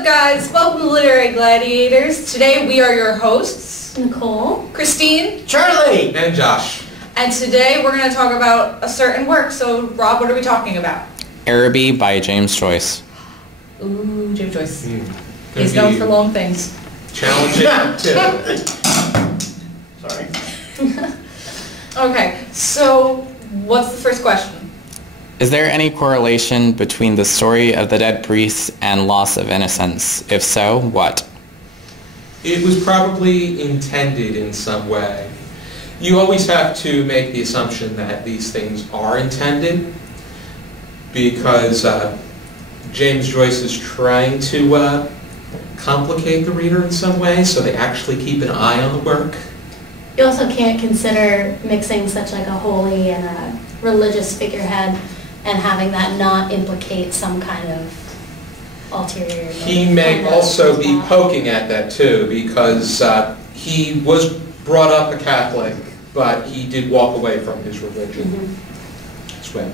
up, guys? Welcome to Literary Gladiators. Today we are your hosts, Nicole, Christine, Charlie, and Josh. And today we're going to talk about a certain work. So, Rob, what are we talking about? Araby by James Joyce. Ooh, James Joyce. He's known for long things. Challenging, too. Sorry. Okay, so what's the first question? Is there any correlation between the story of the dead priests and loss of innocence? If so, what? It was probably intended in some way. You always have to make the assumption that these things are intended because James Joyce is trying to complicate the reader in some way, so they actually keep an eye on the work. you also can't consider mixing such like a holy and a religious figurehead and having that not implicate some kind of ulterior. He may also be poking at that too, because he was brought up a Catholic, but he did walk away from his religion as well.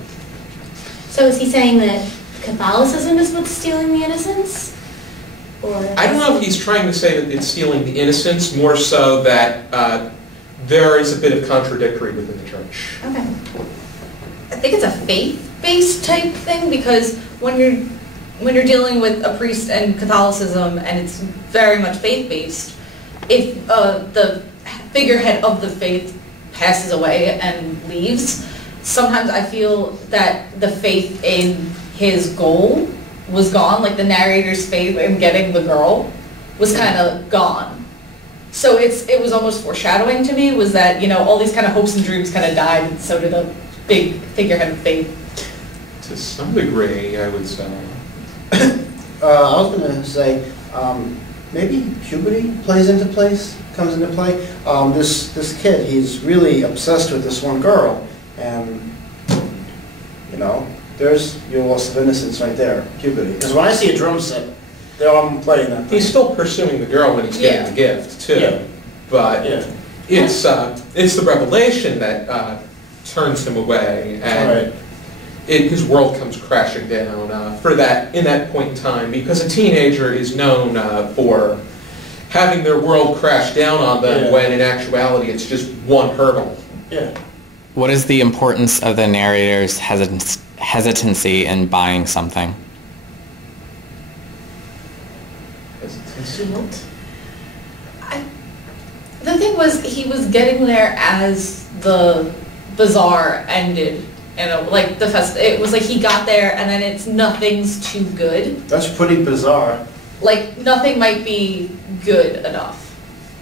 So is he saying that Catholicism is what's stealing the innocence? Or I don't know if he's trying to say that it's stealing the innocence, more so that there is a bit of contradictory within the church. Okay. I think it's a faith-based type thing, because when you're dealing with a priest and Catholicism, and it's very much faith-based, if the figurehead of the faith passes away and leaves, sometimes I feel that the faith in his goal was gone, like the narrator's faith in getting the girl was kind of gone. So it was almost foreshadowing to me, was that, you know, all these kind of hopes and dreams kind of died, and so did the big figurehead of faith. To some degree, I would say. I was going to say, maybe puberty comes into play. This kid, he's really obsessed with this one girl, and, you know, there's your loss of innocence right there, puberty. Because when I see a drum set, they're all playing that thing. He's still pursuing the girl when he's getting the gift, too. Yeah. But it's the revelation that turns him away, and his world comes crashing down in that point in time, because a teenager is known for having their world crash down on them when in actuality it's just one hurdle. Yeah. What is the importance of the narrator's hesitancy in buying something? The thing was, he was getting there as the bazaar ended, you know, like the it was like he got there and then nothing's too good. That's pretty bizarre. Like nothing might be good enough,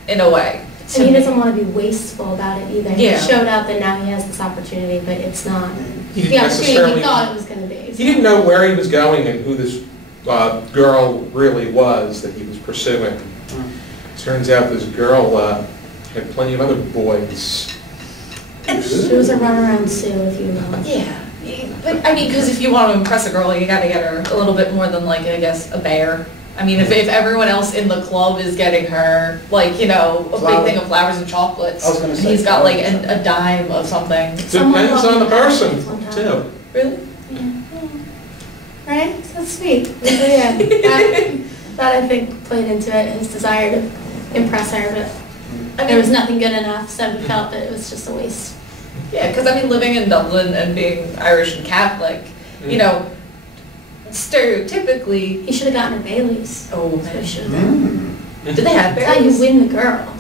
in a way. And he doesn't want to be wasteful about it either. Yeah. He showed out that now he has this opportunity, but it's not He the opportunity he thought it was going to be. He didn't know where he was going and who this girl really was that he was pursuing. Turns out this girl had plenty of other boys. She was a runaround Sue, if you will. Yeah, but I mean, because if you want to impress a girl, you got to get her a little bit more than, like, I guess, a bear. I mean, if everyone else in the club is getting her, like, you know, a big thing of flowers and chocolates, and he's got, like, a dime of something. Depends on the person, too. Really? Yeah. Right? That's sweet. So, yeah, that I think played into it, his desire to impress her, but there was nothing good enough, so he felt that it was just a waste. Yeah, because, I mean, living in Dublin and being Irish and Catholic, you know, stereotypically... He should have gotten her Baileys. Oh, That's what he should have done. Did they have That's how Baileys? you win the girl.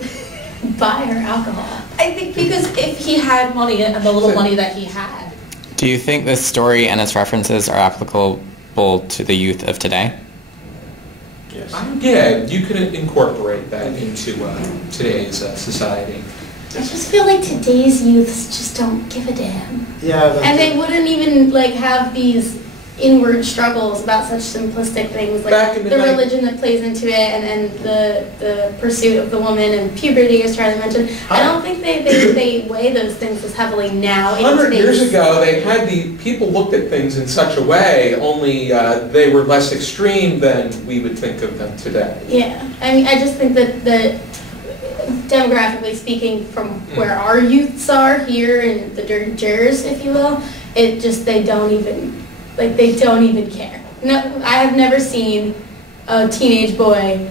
Buy her alcohol. I think because if he had money and the little money that he had... Do you think this story and its references are applicable to the youth of today? Yes. Yeah, you could incorporate that into today's society. I just feel like today's youths just don't give a damn. Yeah. And they wouldn't even like have these inward struggles about such simplistic things like the religion that plays into it and the pursuit of the woman and puberty, as Charlie mentioned. I don't think they weigh those things as heavily now. 100 years ago, they had people looked at things in such a way, only they were less extreme than we would think of them today. Yeah, I mean, I just think that demographically speaking, from where our youths are here in the dirty jers, if you will, they don't even care. No, I have never seen a teenage boy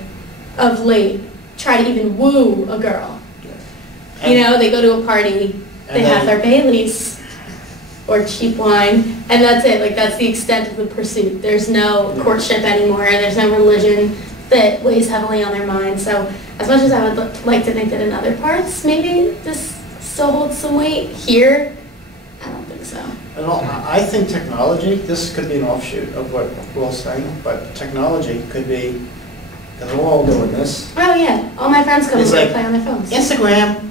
of late try to even woo a girl. You know, they go to a party, they have their Baileys or cheap wine, and that's it. Like, that's the extent of the pursuit. There's no courtship anymore. There's no religion that weighs heavily on their mind. So as much as I would like to think that in other parts, maybe this still holds some weight, here, I don't think so. And I think technology, this could be an offshoot of what Will's saying, but technology could be, because we're all doing this. Oh yeah, all my friends come and play on their phones. Instagram.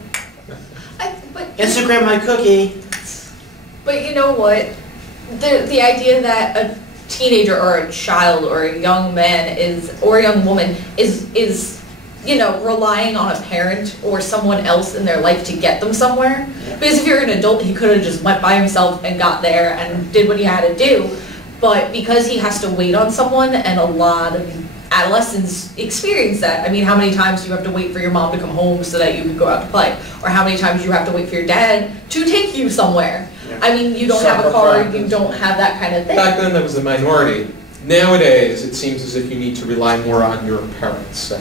Instagram my cookie. But you know what? The idea that a teenager or a child or a young man or a young woman is you know, relying on a parent or someone else in their life to get them somewhere. Yeah. Because if you're an adult, he could have just went by himself and got there and did what he had to do. But because he has to wait on someone, and a lot of adolescents experience that. I mean, how many times do you have to wait for your mom to come home so that you can go out to play? Or how many times do you have to wait for your dad to take you somewhere? Yeah. I mean, you don't have a car, you don't have that kind of thing. Back then, that was the minority. Nowadays, it seems as if you need to rely more on your parents.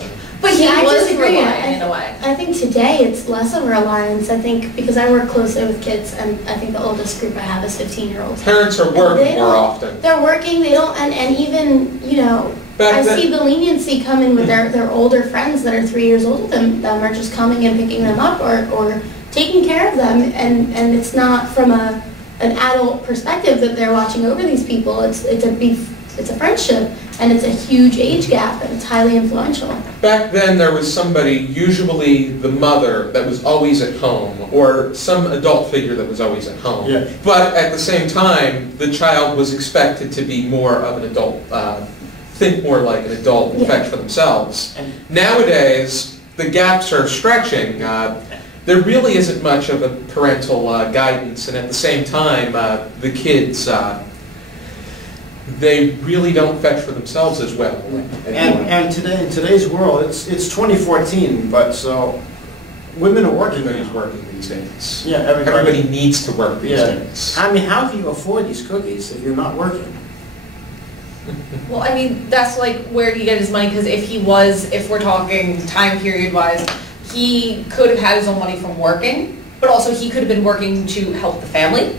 But yeah, I disagree in a way. I think today it's less of a reliance. I think because I work closely with kids, and I think the oldest group I have is 15-year-olds. Parents are working more often. They're working. They don't, and even you know, I see the leniency come in with their older friends that are 3 years older than them are just coming and picking them up or taking care of them, and it's not from an adult perspective that they're watching over these people. It's a friendship, and it's a huge age gap, and it's highly influential. Back then, there was somebody, usually the mother, that was always at home, or some adult figure that was always at home. Yeah. But at the same time, the child was expected to be more of an adult, think more like an adult, and fetch for themselves. Nowadays, the gaps are stretching. There really isn't much of a parental guidance, and at the same time, the kids they really don't fetch for themselves as well. And today, in today's world, it's 2014, but so women are working. Everybody's working these days. Yeah, everybody needs to work these days. I mean, how can you afford these cookies if you're not working? Well, I mean, that's like where he get his money, because if we're talking time period wise, he could have had his own money from working, but also he could have been working to help the family.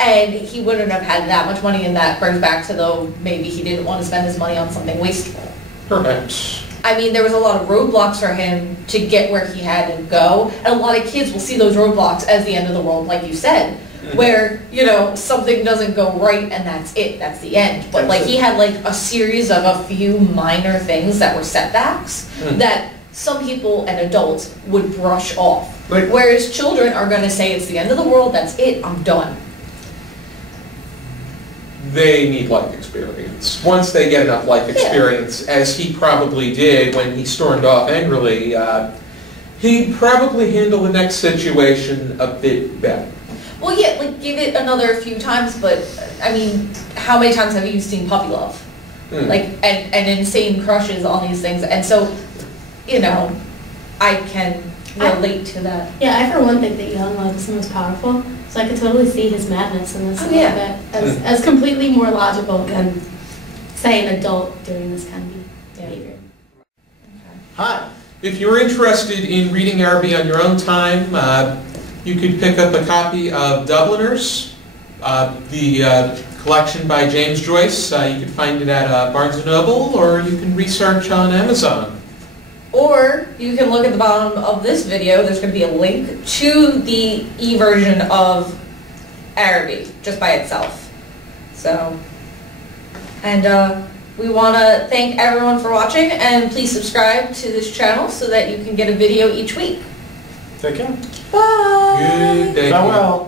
And he wouldn't have had that much money, and that brings back to, though, maybe he didn't want to spend his money on something wasteful. Perfect. I mean, there was a lot of roadblocks for him to get where he had to go, and a lot of kids will see those roadblocks as the end of the world, like you said, where, you know, something doesn't go right and that's it, that's the end. But, like, he had, like, a series of a few minor things that were setbacks that some people and adults would brush off. Whereas children are going to say, it's the end of the world, that's it, I'm done. They need life experience. Once they get enough life experience, as he probably did when he stormed off angrily, he'd probably handle the next situation a bit better. Well, yeah, like, give it another few times, but, I mean, how many times have you seen puppy love? Like, and insane crushes on these things, and so, you know, I can relate to that. Yeah, I for one think that young love is the most powerful. So I could totally see his madness in this as completely more logical than, say, an adult doing this kind of behavior. Hi. If you're interested in reading Araby on your own time, you could pick up a copy of Dubliners, the collection by James Joyce. You can find it at Barnes & Noble, or you can research on Amazon. Or you can look at the bottom of this video. There's going to be a link to the e-version of Araby, just by itself. So, and we want to thank everyone for watching, and please subscribe to this channel so that you can get a video each week. Take care. Bye. Good day. Farewell.